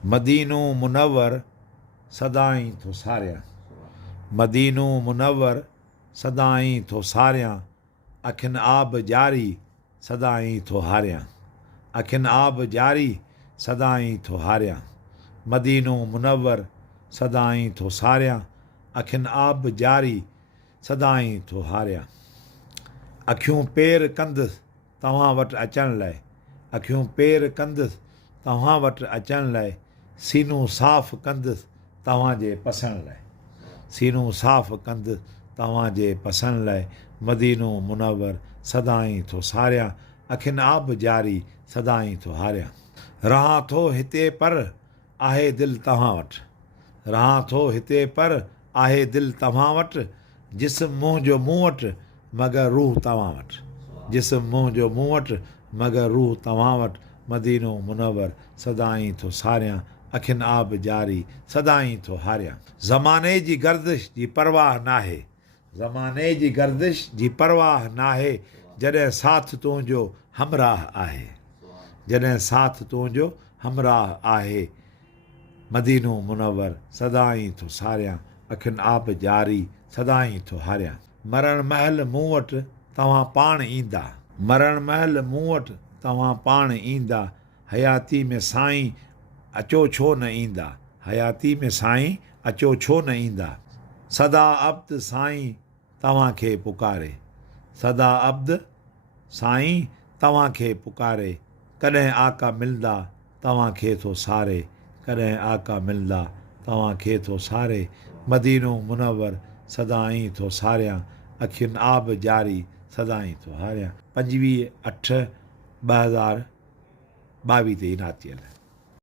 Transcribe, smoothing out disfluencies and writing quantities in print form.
मदीनो मुनव्वर सदाई थो सारियां, मदीनो मुनव्वर सदाई थो सारियां, अखिन आब जारी सदाई थो हारियां, अखिन आब जारी सदाई थो हारियां, मदीनो मुनव्वर सदाई थो सारियां, अखिन आब जारी सदाई थो हारियां। अखियूं पेर कंदुसि तव्हां वटि अचण लाइ, अखियूं पेर कंदुसि तव्हां वटि अचण लाइ, सीनूं साफ़ कंदुसि तव्हांजे पसण लाइ, सीनूं साफ़ कंदुसि तव्हांजे पसण लाइ, मदीनो मुनव्वर सदाई थो सारियां, अखिन आब जारी सदाई थो हारियां। रहां थो हिते पर आहे दिलि तव्हां वटि, रहां थो हिते पर आहे दिलि तव्हां वटि, जिस्म मुंहिंजो मूं वटि मगर रूह तव्हां वटि, जिस्म मुंहिंजो मूं वटि मगर रूह तव्हां वटि, मदीनो मुनव्वर सदाई थो सारियां, अखिन आब जारी सदाई थो हारियां। ज़माने जी गर्दिश जी परवाह नाहे, ज़माने जी गर्दिश जी परवाह नाहे, जॾहिं साथ तुंहिंजो हमराह आहे, जॾहिं साथ तुंहिंजो हमराह आहे, मदीनो मुनव्वर सदाई थो सारियां, अखिन आब जारी सदाई थो हारियां। मरण महल मूं वटि तव्हां पाण ईंदा, मरण महल मूं वटि तव्हां पाण ईंदा, हयाती में साईं अचो छो न ईंदा, हयाती में साईं अचो छो न ईंदा, सदा अब्द साईं तव्हांखे पुकारे, सदा अब्द साईं तव्हांखे पुकारे, कॾहिं आका मिलंदा तव्हांखे थो सारे, कॾहिं आका मिलंदा तव्हांखे थो सारे, मदीनो मुनव्वर सदाई थो सारियां, अखियुनि आब जारी सदाई थो हारियां। 25/8/2022 ते नातियल।